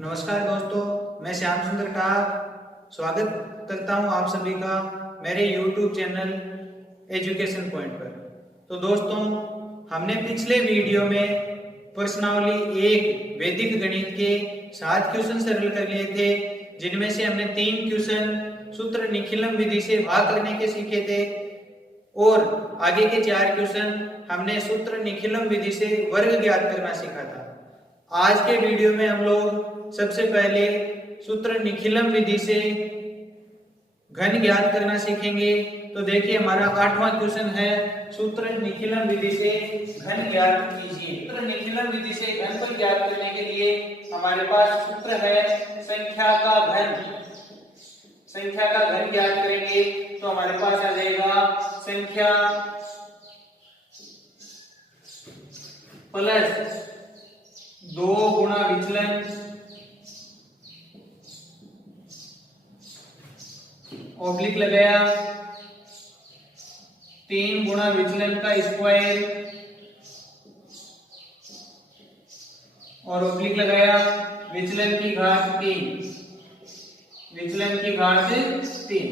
नमस्कार दोस्तों, मैं श्याम सुंदर का स्वागत करता हूं आप सभी का मेरे YouTube चैनल एजुकेशन पॉइंट पर। तो दोस्तों, हमने पिछले वीडियो में प्रश्नावली 1 वैदिक गणित के 7 क्वेश्चन सरल कर लिए थे, जिनमें से हमने 3 क्वेश्चन सूत्र निखिलम विधि से भाग करने के सीखे थे और आगे के 4 क्वेश्चन हमने सूत्र निखिलम विधि से वर्ग ज्ञात करना सीखा था। आज के वीडियो में हम लोग सबसे पहले सूत्र निखिलम विधि से घन ज्ञात करना सीखेंगे। तो देखिए, हमारा 8वां क्वेश्चन है, सूत्र निखिलम विधि से घन ज्ञात कीजिए। सूत्र निखिलम विधि से घन को ज्ञात करने के लिए हमारे पास सूत्र है संख्या का घन। संख्या का घन ज्ञात करेंगे तो हमारे पास आ जाएगा संख्या प्लस 2 गुणा विचलन ऑब्लिक लगाया 3 गुणा विचलन का स्क्वायर और ऑब्लिक लगाया विचलन की घात 3। विचलन की घात 3।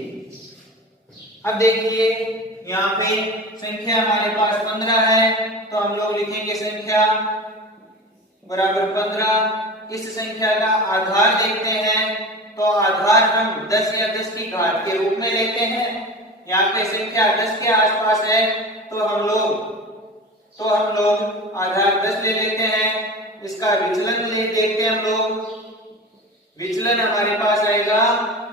अब देखिए, यहाँ पे संख्या हमारे पास 15 है, तो हम लोग लिखेंगे संख्या बराबर 15। इस संख्या का आधार देखते हैं, तो आधार हम 10 या 10 की घात के रूप में लेते हैं। यहाँ पे संख्या 10 के आसपास है, तो हम लोग आधार 10 ले लेते हैं। इसका विचलन देखते हैं हम लोग। विचलन हमारे पास आएगा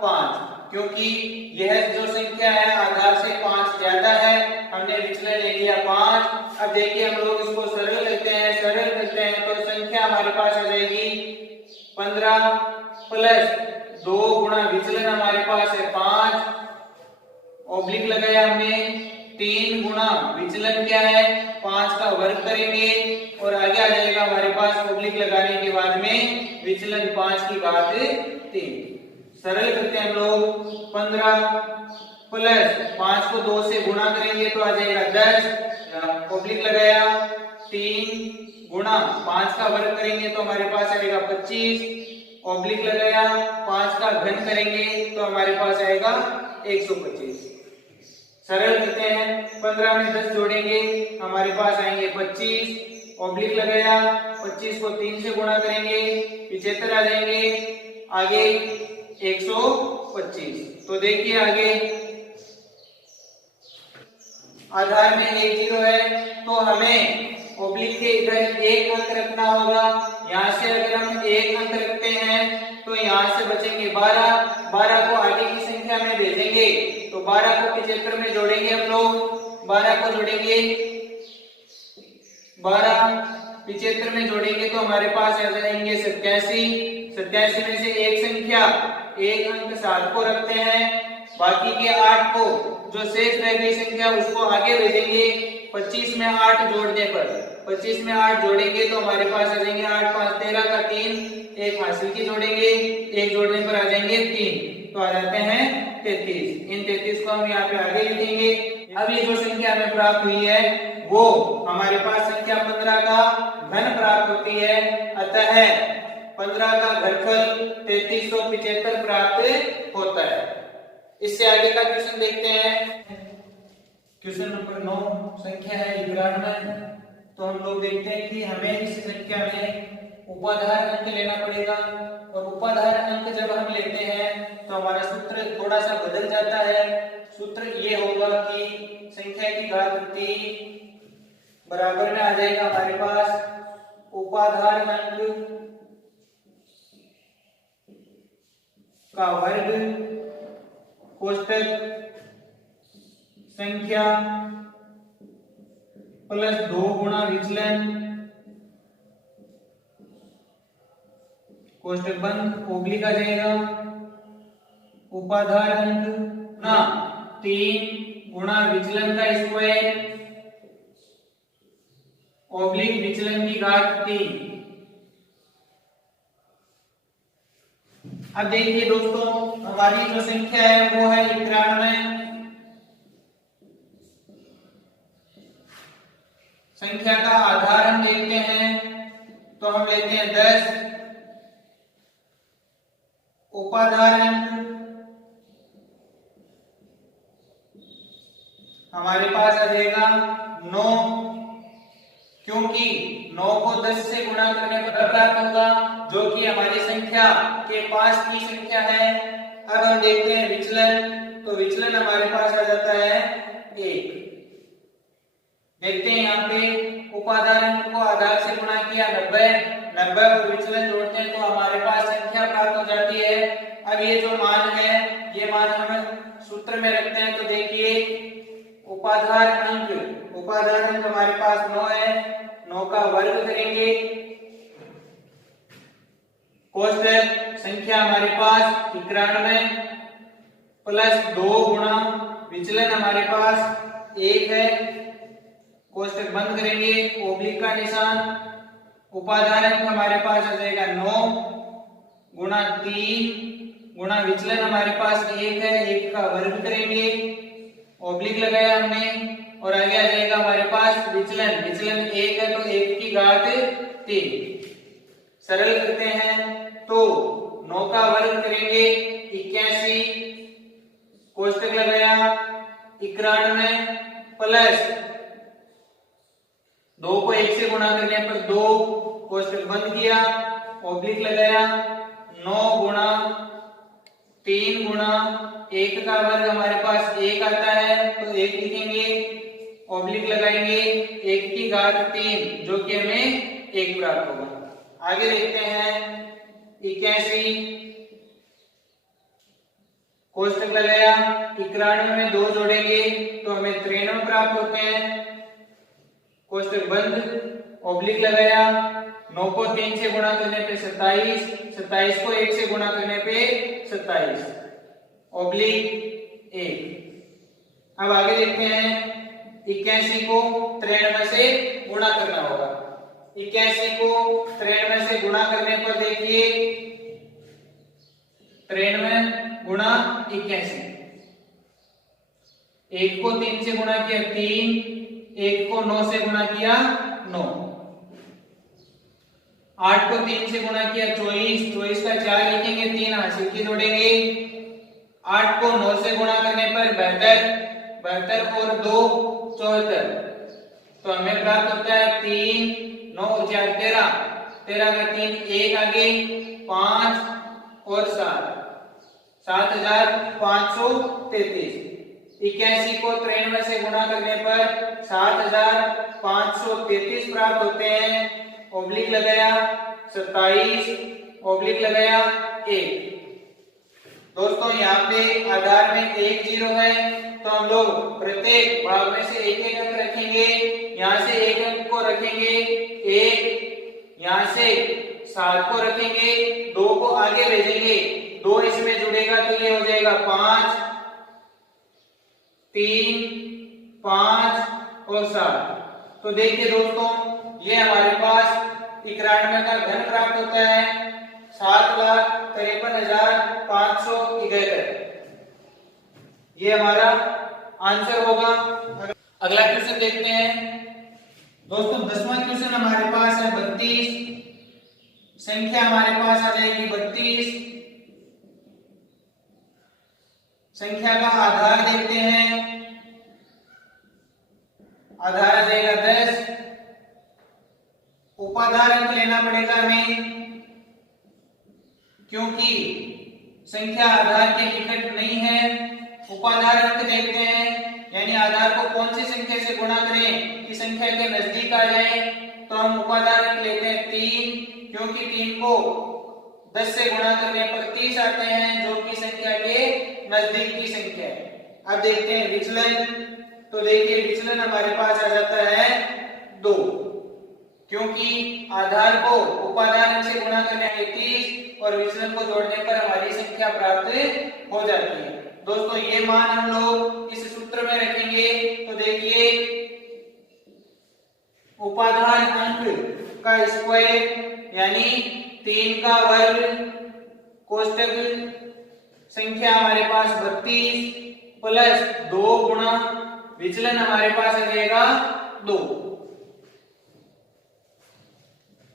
5, क्योंकि यह जो संख्या है आधार से 5 ज्यादा है, हमने विचलन ले लिया 5। अब देखिए, हम लोग इसको सरल करते हैं तो संख्या हमारे पास आ जाएगी 15 प्लस 2 गुणा विचलन हमारे पास है 5, ऑब्लिक लगाया हमने 3 गुणा विचलन क्या है 5 का वर्ग करेंगे और आगे आ जाएगा हमारे पास ऑब्लिक लगाने के बाद में विचलन 5 की घात 3। सरल करते हैं हम लोग। 15 प्लस 5 को 2 से गुणा करेंगे तो आ जाएगा 10, ऑब्लिक लगाया 3 गुणा 5 का वर्ग करेंगे तो हमारे पास आएगा 25, ऑब्लिक लगाया 5 का घन करेंगे तो हमारे पास आएगा 125। सरल करते हैं। 15 में 10 जोड़ेंगे हमारे पास आएंगे 25, ऑब्लिक लगाया 25 को 3 से गुणा करेंगे 75 आ जाएंगे, आगे 125। तो देखिए, आगे आधार में 1 0 है, तो हमें ऑब्लिक के इधर 1 अंक रखना होगा। यहाँ से अगर हम 1 अंक रखते हैं तो यहाँ से बचेंगे 12 को आगे की संख्या में भेजेंगे तो 12 को 75 में जोड़ेंगे हम लोग। 12 को जोड़ेंगे 12 75 में जोड़ेंगे तो हमारे पास आ जाएंगे 87 में से एक संख्या 1 अंक 7 को रखते हैं, बाकी के 8 को जो शेष रह गई संख्या उसको आगे भेजेंगे। 25 में 8 जोड़ने पर 25 में 8 जोड़ेंगे तो हमारे पास आ जाएंगे 8 5 13 का 3, एक हासिल की जोड़ेंगे, एक जोड़ने पर आ जाएंगे 3, तो आ जाते हैं 33। इन 33 को हम यहाँ पे आगे लिखेंगे। अब ये जो संख्या हमें प्राप्त हुई है वो हमारे पास संख्या 15 का घन प्राप्त होती है, अतः 15 का घनफल 3375 प्राप्त होता है। इससे आगे का क्वेश्चन देखते हैं। क्वेश्चन नंबर 9 संख्या है 91। तो हम लोग देखते हैं कि हमें इस संख्या में उपाधार अंक लेना पड़ेगा, और उपाधार अंक जब हम लेते हैं तो हमारा सूत्र थोड़ा सा बदल जाता है। सूत्र ये होगा कि संख्या की घात 3 बराबर में आ जाएगा हमारे पास उपाधार अंक का वर्ग कोष्टक संख्या प्लस 2 गुणा विचलन कोष्टक बंद, ऑब्लिक आ जाएगा उपाधार अंक ना 3 गुणा विचलन का स्क्वायर ऑब्लिक विचलन की घात 3। अब देखिए दोस्तों, हमारी जो संख्या है वो है 91। संख्या का आधार हम देखते हैं तो हम लेते हैं 10, उपाधार अंक हमारे पास आ जाएगा 9, क्योंकि 9 को 10 से गुणा करने पर प्राप्त होगा, जो कि हमारी संख्या के पास की संख्या है। अब हम देखते हैं विचलन, तो विचलन हमारे पास आ जाता है 1। देखते हैं यहाँ पे उपाधार अंक को आधार से गुणा किया 90 और विचलन जोड़ते हैं तो हमारे पास संख्या प्राप्त हो जाती है। अब ये जो मान है, ये मान हम सूत्र में रखते हैं, तो देखिए उपाधार अंक हमारे पास 9 है, 9 का वर्ग करेंगे, कोष्टक संख्या हमारे पास 91 प्लस 2 गुणा विचलन हमारे पास 1 है, कोष्टक बंद करेंगे, ओब्लिक का निशान, उपाधार अंक हमारे पास आ जाएगा 9 गुणा 3 गुणा विचलन हमारे पास 1 है, 1 का वर्ग करेंगे, ओब्लिक लगाया हमने, और आगे आ जाएगा हमारे पास विचलन 1 है तो 1 की घात 3। सरल करते हैं तो 9 का वर्ग करेंगे 81, कोष्टक लगाया 91 प्लस 2 को 1 से गुणा करने पर 2, कोष्टक बंद किया, ओब्लिक लगाया 9 गुणा 3 गुणा 1 का वर्ग हमारे पास 1 आता है तो 1 लिखेंगे, ओब्लिक लगाएंगे 1 की घात 3 जो कि हमें 1 प्राप्त होगा। आगे देखते हैं 81, कोष्टक लगाया 91 में 2 जोड़ेंगे तो हमें 93 प्राप्त होते हैं, कोष्टक बंद, ओब्लिक लगाया 9 को 3 से गुणा करने पे 27, 27 को 1 से गुणा करने पे 27, ओब्लिक 1। अब आगे देखते हैं 81 को 93 से गुणा करना होगा, 81 को 93 से गुणा करने पर देखिए 93 गुणा 81, 1 को 3 से गुणा किया 3, 1 को 9 से गुणा किया 9, 8 को 3 से गुणा किया 24, 24 का 4 लिखेंगे, 3 हासिल की जोड़ेंगे, 8 को 9 से गुणा करने पर 72, 72 और 2 74, तो हमें प्राप्त होता है 3 9 और 4 13, 13 का 3 1 आगे 5 और 7, 7533। 81 को 93 से गुणा करने पर 7533 प्राप्त होते हैं, ओब्लिक लगाया 27, ओब्लिक लगाया 1। दोस्तों यहाँ पे आधार में 1 0 है तो हम लोग प्रत्येक भाग में से एक एक अंक रखेंगे, यहाँ से एक अंक को रखेंगे 1, यहाँ से 7 को रखेंगे, 2 को आगे भेजेंगे, 2 इसमें जुड़ेगा तो ये हो जाएगा 5, 3, 5 और 7। तो देखिए दोस्तों ये हमारे पास 91 का घन प्राप्त होता है 7,53,571। ये हमारा आंसर होगा। अगला क्वेश्चन देखते हैं दोस्तों, 10वां क्वेश्चन हमारे पास है 32, संख्या हमारे पास आ जाएगी 32, संख्या का आधार देखते हैं, आधार आ जाएगा 10, उपाधार अंक लेना पड़ेगा हमें क्योंकि संख्या आधार के निकट नहीं है। उपाधार अंक देखते हैं यानी आधार को कौन सी संख्या से गुणा करें कि संख्या के नजदीक आ जाए, तो हम उपाधार अंक लेते हैं 3, क्योंकि 3 को 10 से गुणा करने पर 30 आते हैं जो कि संख्या के नजदीक की संख्या है। अब देखते हैं विचलन, तो देखिए विचलन हमारे पास आ जाता है 2, क्योंकि आधार को उपाधार से गुणा करने में 30 और विचलन को जोड़ने पर हमारी संख्या प्राप्त हो जाती है। दोस्तों ये मान हम लोग इस सूत्र में रखेंगे, तो देखिए उपाधार अंक का स्क्वायर यानी 3 का वर्ग कोष्टक संख्या हमारे पास 32 प्लस 2 गुणा विचलन हमारे पास आ जाएगा 2,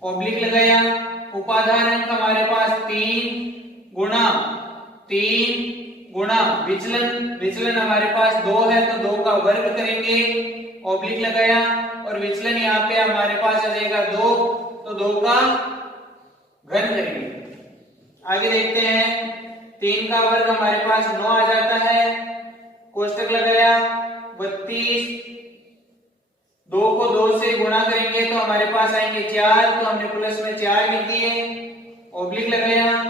ऑब्लिक लगाया, उपाधार अंक हमारे पास 3 गुणा 3 गुणा विचलन, विचलन हमारे पास 2 है तो 2 का वर्ग करेंगे, ऑब्लिक लगाया, और विचलन यहाँ पे हमारे पास आ जाएगा 2, तो 2 का घन करेंगे। आगे देखते हैं, 3 का वर्ग हमारे पास 9 आ जाता है, कोष्टक लगाया, 32, 2 को 2 से गुणा करेंगे तो हमारे पास आएंगे 4, तो हमने प्लस में 4 लिख दिए, ऑब्लिक लगाया,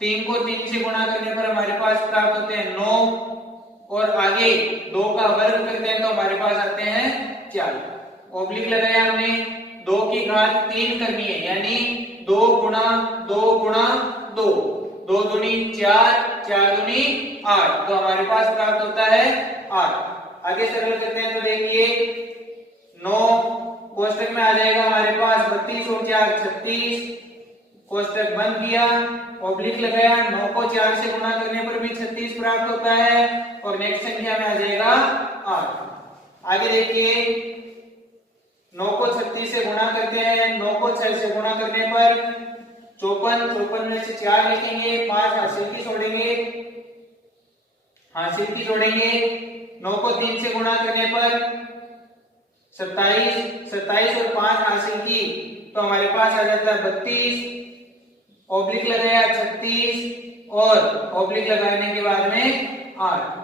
3 को 3 से गुणा करने पर हमारे पास प्राप्त होते हैं 9, और आगे 2 का वर्ग करते हैं तो हमारे पास आते हैं 4, ऑब्लिक लगाया हमने, 2 की घात 3 करनी है, यानी 2 गुणा 2 गुणा 2, 2 दूनी 4, 4 दूनी 8, तो हमारे पास प्राप्त होता है 8। आगे सरल करते हैं तो देखिए 9 कोष्टक में आ जाएगा हमारे पास 32 और 4 36, कोष्टक बंद किया, ऑब्लिक लगाया, 9 को 4 से गुणा करने पर भी 36 प्राप्त होता है, और नेक्स्ट संख्या में आ जाएगा 8। आगे देखिए 9 को 36 से गुणा करते हैं, 9 को 6 से गुणा करने पर 54, 54 में से 4 लिखेंगे, 5 हासिल की छोड़ेंगे, हासिल की जोड़ेंगे, 9 को 3 से गुणा करने पर 27, 27 और 5 हासिल की तो हमारे पास आ जाता है 32, ऑब्लिक लगाया 36, और ऑब्लिक लगाने के बाद में 8।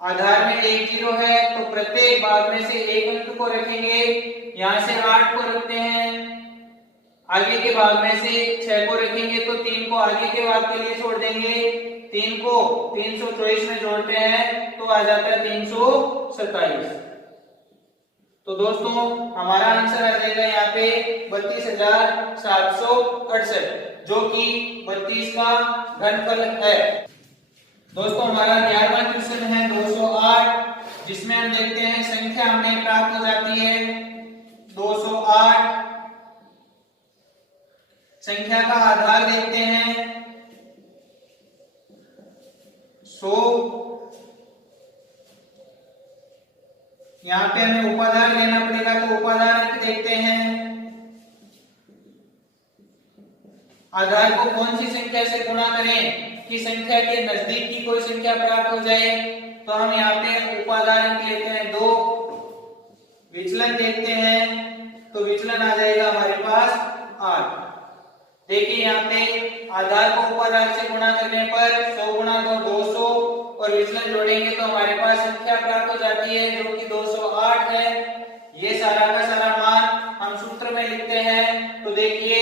आधार में 1 0 है तो प्रत्येक भाग में से एक अंक को रखेंगे, यहां से 8 को रखते हैं, आगे के भाग में से 6 को रखेंगे तो 3 को आगे के भाग के लिए छोड़ देंगे, 3 को 324 में जोड़ते हैं तो आ जाता है 327। तो दोस्तों हमारा आंसर आ जाएगा यहाँ पे 32,768, जो कि 32 का घनफल है। दोस्तों हमारा 11वां क्वेश्चन है 208, जिसमें हम देखते हैं संख्या हमें प्राप्त हो जाती है 208। संख्या का आधार देखते हैं 100, यहाँ पे हमें उपादान लेना पड़ेगा तो उपादान अंक देखते हैं, आधार को कौन सी संख्या से गुणा करें कि संख्या के नजदीक की कोई संख्या प्राप्त हो जाए, तो हम यहाँ पे उपादान अंक लेते हैं 2, विचलन देखते हैं तो विचलन आ जाएगा हमारे पास 8। देखिए यहाँ पे आधार को उपादान से गुणा करने पर 100 गुणा 2 200, और विचलन जोड़ेंगे तो हमारे पास संख्या प्राप्त हो जाती है जो कि 208 है। ये सारा का सारा मान हम सूत्र में लिखते हैं, तो देखिए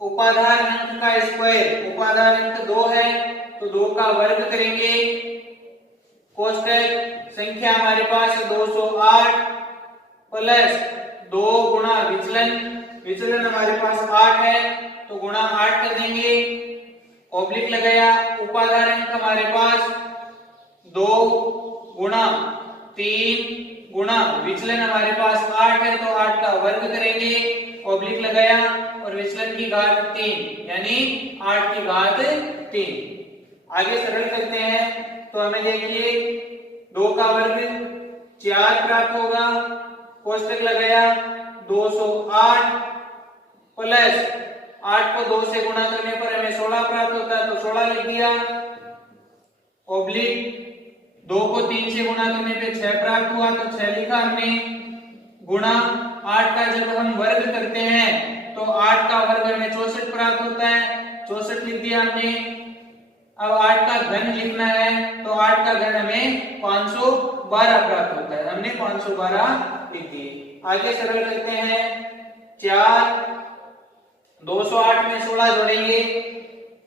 उपादान अंक का स्क्वायर, उपादान अंक 2 है तो 2 का वर्ग करेंगे, कोष्टक संख्या हमारे पास 208 प्लस 2 गुणा विचलन, विचलन हमारे पास 8 है तो गुणा 8 कर देंगे, ऑब्लिक लगाया, उपादान अंक हमारे पास 2 गुणा 3 गुणा विचलन हमारे पास 8 है तो 8 का वर्ग करेंगे, ऑब्लिक लगाया, और विचलन की घात 3 यानी 8 की घात 3। आगे सरल करते हैं तो हमें देखिए 2 का वर्ग 4 प्राप्त होगा, कोष्टक लगाया, 208 प्लस 8 को 2 से गुणा करने पर हमें 16 प्राप्त होता है तो 16 लिख दिया, ऑब्लिक 2 को 3 से गुणा करने पे 6 प्राप्त हुआ तो 6 लिखा हमने, गुणा 8 का जब हम वर्ग करते हैं तो 8 का वर्ग हमें 64 प्राप्त होता है, 64 लिख दिया हमने। अब 8 का घन लिखना है तो 8 का घन हमें 512 प्राप्त होता है, हमने 512 लिख दिए। आगे सरल करते हैं, 4 208 में 16 जोड़ेंगे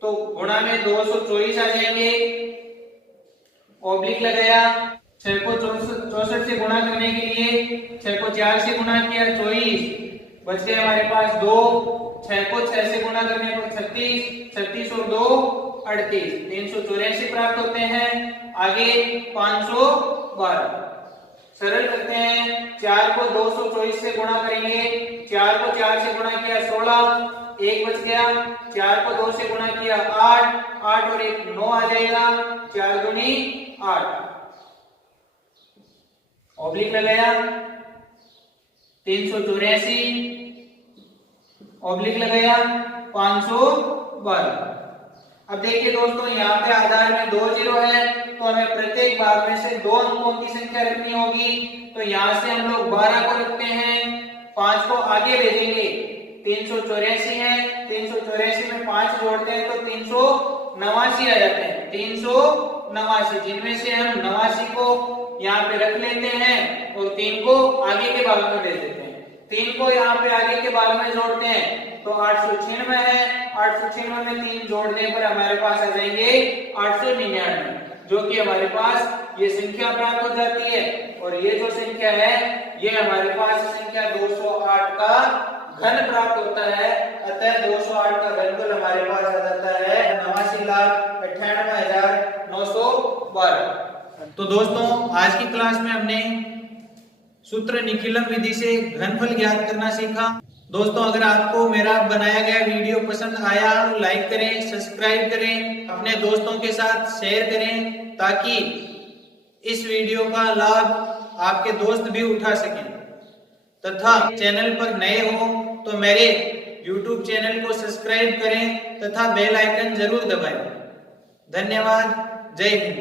तो गुणा में 224 आ जाएंगे, ऑब्लिक लगाया, 6 को 64 से गुणा करने के लिए 6 को 4 से गुणा किया 24, बच गए हमारे पास 2, 6 को 6 से गुणा करने पर 36, 36 और 2 38, 384 प्राप्त होते हैं। आगे 512 सरल करते हैं, 4 को 224 से गुणा करेंगे, 4 को 4 से गुणा किया 16, 1 बच गया, 4 को 2 से गुणा किया 8, 8 और 1 9 आ जाएगा, 4 दूनी 8, ऑब्लिक लगाया, 384 ऑब्लिक लगाया, 512। अब देखिए दोस्तों, यहाँ पे आधार में 2 जीरो है, तो हमें प्रत्येक भाग में से 2 अंकों की संख्या रखनी होगी। तो यहाँ से हम लोग 12 को रखते हैं, 5 को आगे भेजेंगे, 384 है, 384 में 5 जोड़ते हैं तो 389 आ जाते हैं, 389, जिनमें से हम 89 को यहाँ पे रख लेते हैं और 3 को आगे के भाग में भेज देते हैं। 3 को यहाँ पे आगे के भाग में जोड़ते हैं तो 896 है, 896 में 3 जोड़ने पर हमारे पास आ जाएंगे 899, जो कि हमारे पास ये संख्या प्राप्त हो जाती है। और ये जो संख्या है ये हमारे पास संख्या 208 का घन प्राप्त होता है। अतः 208 का घनफल हमारे पास आ जाता है 89,98,912। तो दोस्तों, आज की क्लास में हमने सूत्र निखिलम विधि से घनफल ज्ञात करना सीखा। दोस्तों, अगर आपको मेरा बनाया गया वीडियो पसंद आया तो लाइक करें, सब्सक्राइब करें, अपने दोस्तों के साथ शेयर करें, ताकि इस वीडियो का लाभ आपके दोस्त भी उठा सकें। तथा चैनल पर नए हो तो मेरे YouTube चैनल को सब्सक्राइब करें तथा बेल आइकन जरूर दबाएं। धन्यवाद। जय हिंद।